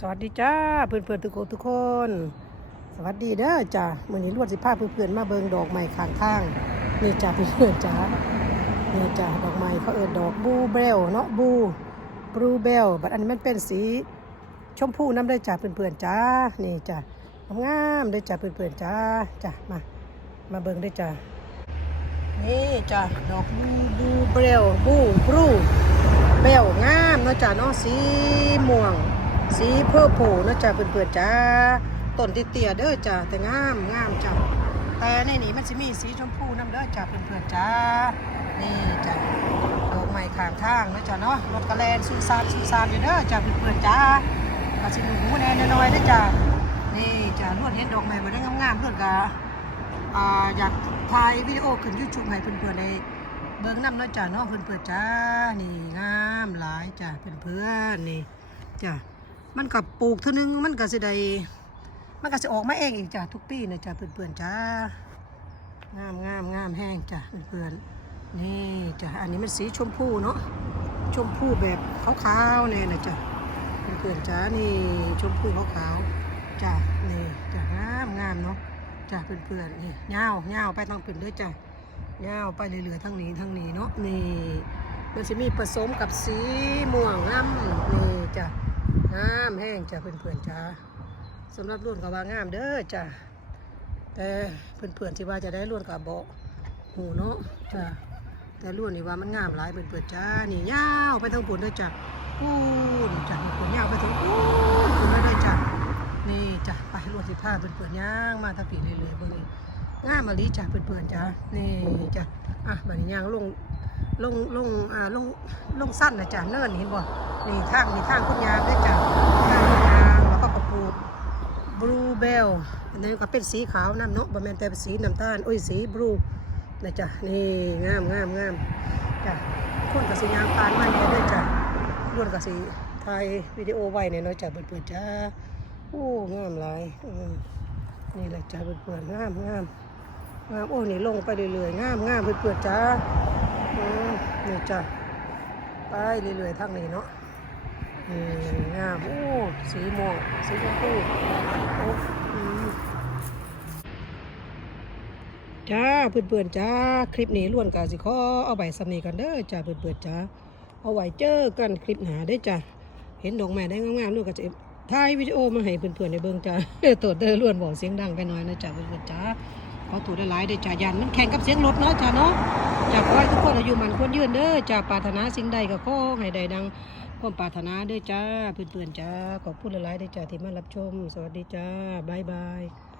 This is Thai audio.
สวัสดีจ้าเพื่อนเพื่อนๆทุกคนทุกคน สวัสดีเด้อจ้าเมื่อนี้รวดสิพาเพื่อนเพื่อนๆมาเบิงดอกไม้ข้างข้างนี่จ้าเพื่อนเพื่อนจ้านี่จ้าดอกไม้เขาเอิ้นดอกบูเบลเนาะบูบลูเบลบัดอันนี้มันเป็นสีชมพูน้ำได้จ้าเพื่อนเพื่อนๆจ้านี่จ้างามได้จ้าเพื่อนเพื่อนๆจ้าจ้ามามาเบิงได้จ้านี่จ้าดอกบูบูเบลบูบลูเบลงามเนาะจ้ะเนาะสีม่วง สีเพอร์โพเนาะจ้ะเพื่อนๆจ้าต้นเตี้ยเด้อจ้ะแต่งามงามจ้ะแต่ในนี้มันจะมีสีชมพูน้ำเด้อจ้ะเพื่อนๆจ้านี่จ้ะดอกไม้ข้างทางนาะจ้ะเนาะรถกระแลนซูซานซูซานอยู่เด้อจ้ะเพื่อนๆจ้าก็สิหนูหูแน่น้อยๆเด้อจ้ะนี่จ้ะลวดเห็นดอกไม้บ่ได้งามๆลวดกะอ่าอยากถ่ายวิดีโอขึ้น YouTube ให้เพื่อนๆได้เบิ่งน้ำเนาะจ้ะเนาะเพื่อนๆจ้านี่งามหลายจ้ะเพื่อนเพื่อนๆนี่จ้ะ มันกับปลูกเท่านึงมันก็สิได้มันก็สิออกมาเองอีกจ้ะทุกปีนะจ้ะเพื่อนเพื่อนๆจ้างามงามงามแห้งจ้ะเพื่อนเพื่อนๆนี่จ้ะอันนี้มันสีชมพูเนาะชมพูแบบขาวๆเนี่ยนะจ้ะเพื่อนเพื่อนๆจ้านี่ชมพูขาวๆจ้ะนี่จ้ะงามงามเนาะจ้ะเพื่อนเพื่อนๆนี่เงาเงาไปต้องเป็นด้วยจ้ะยาไปเรื่อยๆทั้งนี้ทั้งนี้เนาะนี่มันจะมีผสมกับสีม่วงงามนี่จ้ะ งามแห้งจ้ะเพื่อนๆจ้าสำหรับรุ่นกับว่างามเด้อจ้ะแต่เพื่อนๆที่ว่าจะได้รุ่นกับเบาหูเนาะจ้ะแต่รุ่นนี่ว่ามันงามหลายเพื่อนๆจ้านี่ยาวไปทั้งปุ่นด้อจ้ะปูนจ้ะปุ่นยาวไปถึงปูนปุ่นไม่ได้จ้ะนี่จ้ะไปรวดสิผ้าเพื่อนๆย่างมาทางปีเรื่อยๆเบิ่งนี่งามมะลิจ้ะเพื่อนๆจ้ะนี่จ้ะอะบันี้ย่างลง ลงลงอ่าลงลงสั้นนะจ้ะเนินเห็นบ่นี่ทางนี่ทางคุณยางได้อจ้ะทางคุณยางแล้วก็กระปูบลูเบลอันนี้ก็เป็นสีขาวน้ำเนาะบ่แมนแต่เป็นสีน้ำตาลโอ้ยสีบลูนะจ้ะนี่งามงามงามจ้ะคนกับสียางปานมันเนี่ยด้วยจ้ะล้วนกับสีถ่ายวิดีโอไว้เนี่ยเนาะจ้ะเพื่อนๆจ้ะโอ้งามหลายอืมนี่แหละจ้าเพื่อนๆงามงามงามโอ้นี่ลงไปเรื่อยๆงามงามเพื่อนๆจ้า อืมนี่จ้าไปเรื่อยๆทางนี้เนาะนี่งามโอ้สีม่วงสีชมพูโอ้อืมจ้าเพื่อนๆจ้า คลิปนี้ล้วนกาสิขอเอาใบสำนีกันเด้อจ้าเพื่อนๆจ้าเอาไว้เจอกันคลิปหนาได้จ้าเห็นดอกไม้ได้งามๆล้วนก็จะถ่ายวิดีโอมาให้เพื่อนๆในเบิ่งจ้าตัวเด้อล้วนบอกเสียงดังไปหน่อยนะจ้าเพื่อนๆจ้าขอตัวได้หลายได้จ้ายันมันแข่งกับเสียงรถเนาะจ้าเนาะ อยากขอให้ทุกคนอายุมันควรยืนเด้อจะปรารถนาสิ่งใดก็ขอให้ใดดังความปรารถนาเด้อจ้าเพื่อนๆจ้าขอบคุณหลายๆเด้อจ้าที่มารับชม สวัสดีจ้าบ๊ายบาย